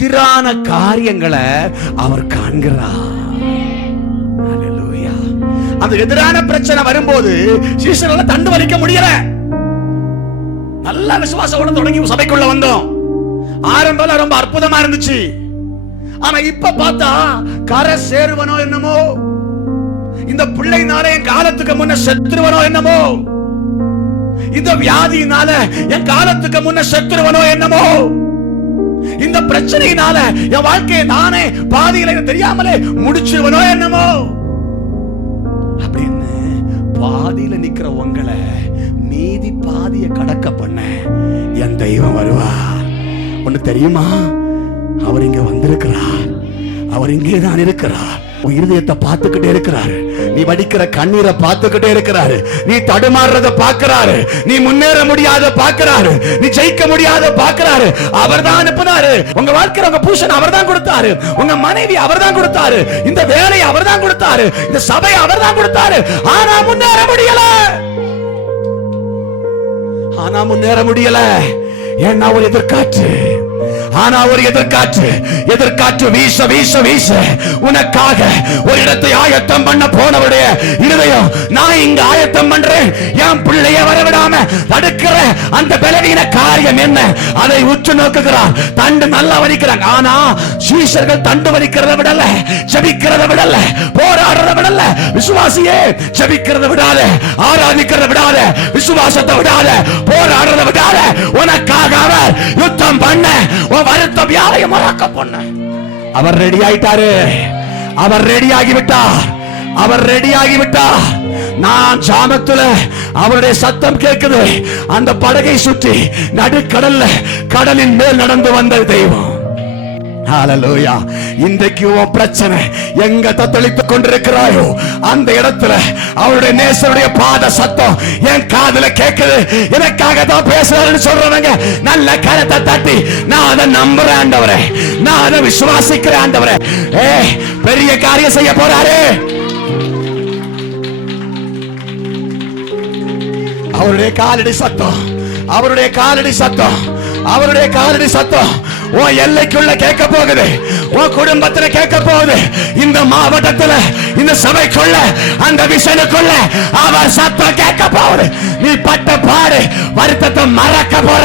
எதிரான காரியங்களை அவர் காண்கிறார். அந்த எதிரான பிரச்சனை வரும்போது சீசனால தண்டு வலிக்க முடியல. நல்ல விசுவாசத்தோட தொடங்கி சபைக்குள்ள வந்தோம். ஆரம்பத்துல ரொம்ப அற்புதமா இருந்துச்சு. ஆனா இப்ப பார்த்தா கரை சேருவனோ என்னமோ, இந்த பிள்ளைனால என் காலத்துக்கு முன்ன செத்துருவனோ என்னமோ, இந்த வியாதியினால என் காலத்துக்கு முன்ன செத்துருவனோ என்னமோ, இந்த பிரச்சனையினால என் வாழ்க்கையை நானே பாதியில தெரியாமலே முடிச்சிருவனோ என்னமோ அப்படின்னு பாதியில நிக்கிற உங்களை மீதி பாதியை கடக்க பண்ண என் தெய்வம் வருவார். ஒண்ணு தெரியுமா? அவர் இங்க வந்திருக்கிறார். அவர் இங்கே தான் இருக்கிறார். இருதயத்தை பார்த்துக்கிட்டே இருக்கிறாரு. நீ வடிக்கிற கண்ணீரை பார்த்துக்கிட்டே இருக்கிறாரு. நீ தடுமாறுறத பார்க்கிறாரு. நீ முன்னேற முடியாத பார்க்கிறாரு. நீ ஜெயிக்க முடியாத பார்க்கிறாரு. அவர் தான் அனுப்புனாரு. உங்க வாழ்க்கையில உங்க புருஷன் அவர் தான் கொடுத்தாரு. உங்க மனைவி அவர் தான் கொடுத்தாரு. இந்த வேலையை அவர் தான் கொடுத்தாரு. இந்த சபையை அவர் தான் கொடுத்தாரு. ஆனா முன்னேற முடியல. ஏன்னா ஒரு எதிர்காற்று. ஆனா ஒரு எதிர்காற்று வீச வீச வீச உனக்காக ஒரு இடத்தை ஆயத்தம் பண்ண போனவருடைய இருதயம், நான் இங்க ஆயத்தம் பண்றேன், என் பிள்ளைய வரவிடாம தடுக்கிற அந்த பலவீன காரியம் என்ன, அதை உற்று நோக்குகிறார். தண்டு நல்லா வலிக்கிறாங்க. ஆனா சீஷர்கள் தண்டு வலிக்கிறத விடல, ஜெபிக்கிறத விடல, போராடுறத விடல. விசுவாசியே, ஜெபிக்கிறத விடாத, ஆராதிக்கிறத விடாத, விசுவாசத்தை விடாத, போராடுறத விடாத. உனக்காக அவர் யுத்தம் பண்ண வருத்தம் யாரையும் மறக்க பண்ண அவர் ரெடி ஆயிட்டாரு. அவர் ரெடி ஆகிவிட்டார். நான் ஜாமத்துல அவருடைய சத்தம் கேட்குது. அந்த படகை சுற்றி நடுக்கடல்ல கடலின் மேல் நடந்து வந்த தெய்வம். ஹalleluya. இன்றைக்கு உன் பிரச்சனை எங்க தத்தளித்துக் கொண்டிருக்கிறாயோ அந்த இடத்துல அவருடைய நேசருடைய பாத சத்தம் என் காதுல கேட்குது. எனக்காக தான் பேசுறாருன்னு சொல்றவங்க நல்ல கரத்தை தட்டி, நான் அதை நம்புறேன் ஆண்டவரே, நான் அதை விசுவாசிக்கிறேன் ஆண்டவரே. பெரிய காரியம் செய்ய போறாரு. அவருடைய காலடி சத்தம் உன் எல்லைக்குள்ள கேட்க போகுது. உன் குடும்பத்துல கேட்க போகுது. இந்த மாவட்டத்துல, இந்த சபைக்குள்ள, அந்த விஷனுக்குள்ள அவர் சத்தம் கேட்க போகுது. நீ பட்ட பாடு வருத்தத்தை மறக்க போற.